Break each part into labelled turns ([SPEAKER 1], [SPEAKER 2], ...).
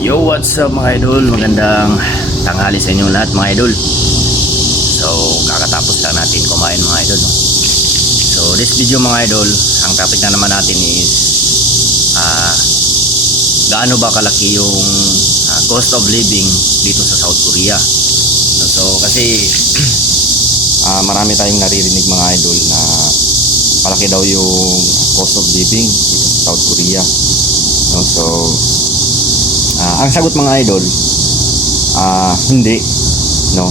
[SPEAKER 1] Yo, what's up mga idol? Magandang tanghali sa inyo lahat mga idol. So, kakatapos lang natin kumain mga idol. So, this video mga idol, ang topic na naman natin is ah gaano ba kalaki yung ah, cost of living dito sa South Korea. So, kasi ah marami tayong naririnig mga idol na malaki daw yung cost of living dito sa South Korea. No, so, Ah, ang sagot mga idol, ah hindi, no.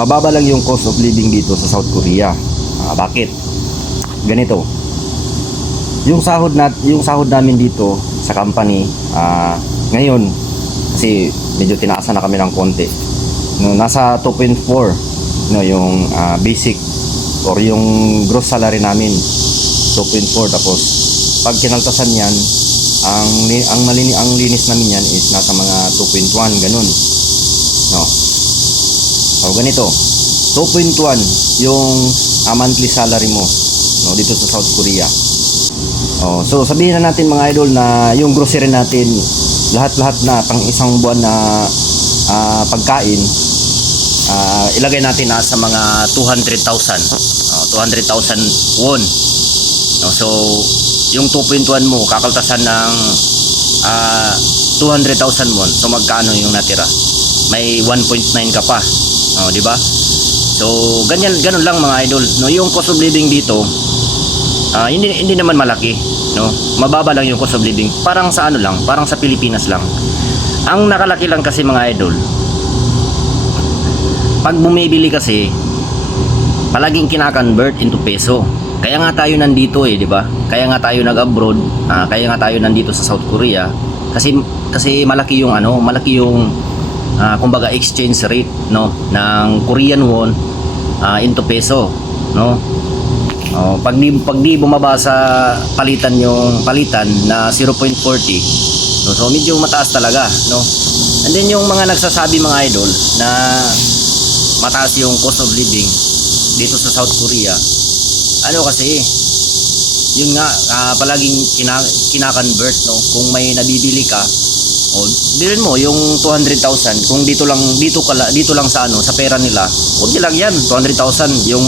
[SPEAKER 1] Mababa lang yung cost of living dito sa South Korea. Ah, bakit? Ganito. Yung sahod nat yung sahod namin dito sa company, ah ngayon kasi medyo tinaasan na kami ng konti. No, nasa 2.4 no yung ah, basic or yung gross salary namin 2.4 tapos pag kinaltasan yan ang ang malini ang linis namin yan is nasa mga 2.1 ganun. No. So ganito. 2.1 yung ah, monthly salary mo no dito sa South Korea. Oh so sabihin na natin mga idol na yung grocery natin lahat-lahat na pang isang buwan na ah, pagkain ah, ilagay natin na sa mga 200,000 oh, 200,000 won. No so yung 2.1 mo kakaltasan ng ah 200,000 won. So magkano yung natira? May 1.9 ka pa. Oh, di ba? So ganyan ganun lang mga idol. No yung cost of living dito ah hindi hindi naman malaki no? Mababa lang yung cost of living. Parang sa ano lang parang sa Pilipinas lang. Ang nakalaki lang kasi mga idol pag bumibili kasi palaging kina-convert into peso kaya nga tayo nandito eh, di ba? Kaya nga tayo nag-abroad, ah, kaya nga tayo nandito sa South Korea kasi kasi malaki yung ano, malaki yung ah, kumbaga exchange rate no ng Korean won ah, into peso, no? Oh, pag di pag di bumaba sa palitan yung palitan na 0.40, no? So medyo mataas talaga, no? And then yung mga nagsasabi mga idol na mataas yung cost of living dito sa South Korea, ano kasi yun nga ah, palaging kina, kina-convert no? Kung may nabibili ka o bilhin mo yung 200,000 kung dito lang dito ka dito lang sa ano sa pera nila okay lang yan 200,000 yung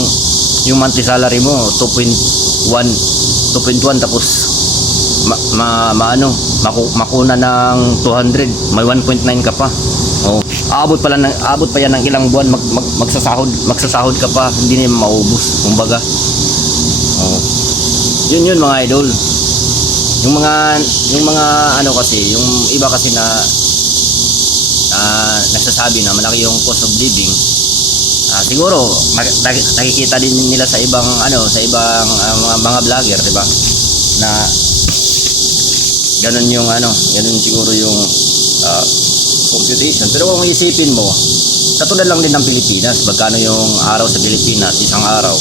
[SPEAKER 1] yung monthly salary mo 2.1 2.1 tapos ma, ma, maano maku, makuna ng 200 may 1.9 ka pa. Oh aabot pala ng aabot pa yan ng ilang buwan mag, mag, magsasahod magsasahod ka pa hindi na yan maubos kumbaga Oh. Yun yun mga idol. Yung mga yung mga ano kasi, yung iba kasi na ah, nagsasabi na malaki yung cost of living. Ah, siguro nak- nakikita din nila sa ibang ano, sa ibang ah, mga mga vlogger, 'di ba? Na ganun yung ano, ganun siguro yung ah, computation. Pero kung isipin mo, katulad lang din ng Pilipinas, magkano yung araw sa Pilipinas, isang araw.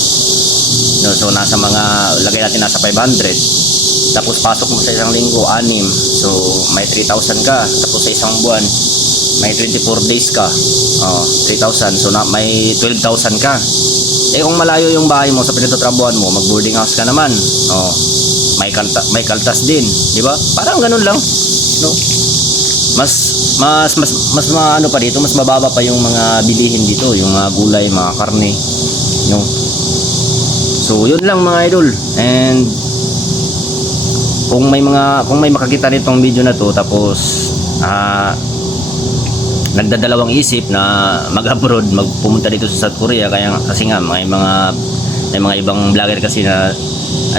[SPEAKER 1] No, so nasa mga lagay natin nasa 500. Tapos pasok mo sa isang linggo anim. So may 3,000 ka. Tapos sa isang buwan may 24 days ka. Oh, 3,000. So na may 12,000 ka. Eh kung malayo yung bahay mo sa pinagtatrabuhan mo, mag boarding house ka naman. Oh, may kalta, may kaltas din, di ba? Parang ganun lang, no? Mas mas mas mas maano pa dito, mas mababa pa yung mga bilihin dito, yung mga gulay, mga karne, no? So, yun lang mga idol. And kung may mga kung may makakita nitong video na to tapos ah nagdadalawang isip na mag-abroad, magpumunta dito sa South Korea kaya kasi nga may mga may mga ibang vlogger kasi na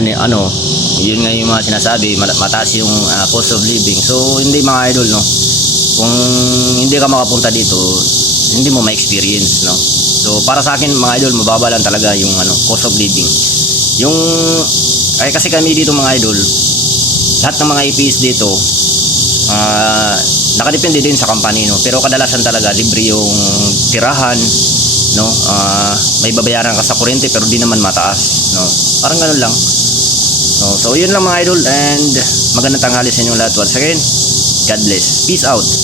[SPEAKER 1] ano, ano yun nga yung mga sinasabi mata- mataas yung ah, cost of living. So hindi mga idol no? Kung hindi ka makapunta dito hindi mo ma-experience no so para sa akin mga idol mababa lang talaga yung ano cost of living. Yung ay kasi kami dito mga idol lahat ng mga EPs dito ah nakadepende din sa company no? Pero kadalasan talaga libre yung tirahan no? Ah, may babayaran ka sa kuryente pero di naman mataas no? Parang ganun lang. No? So yun lang mga idol and magandang tanghali sa inyo lahat. Once again God bless. Peace out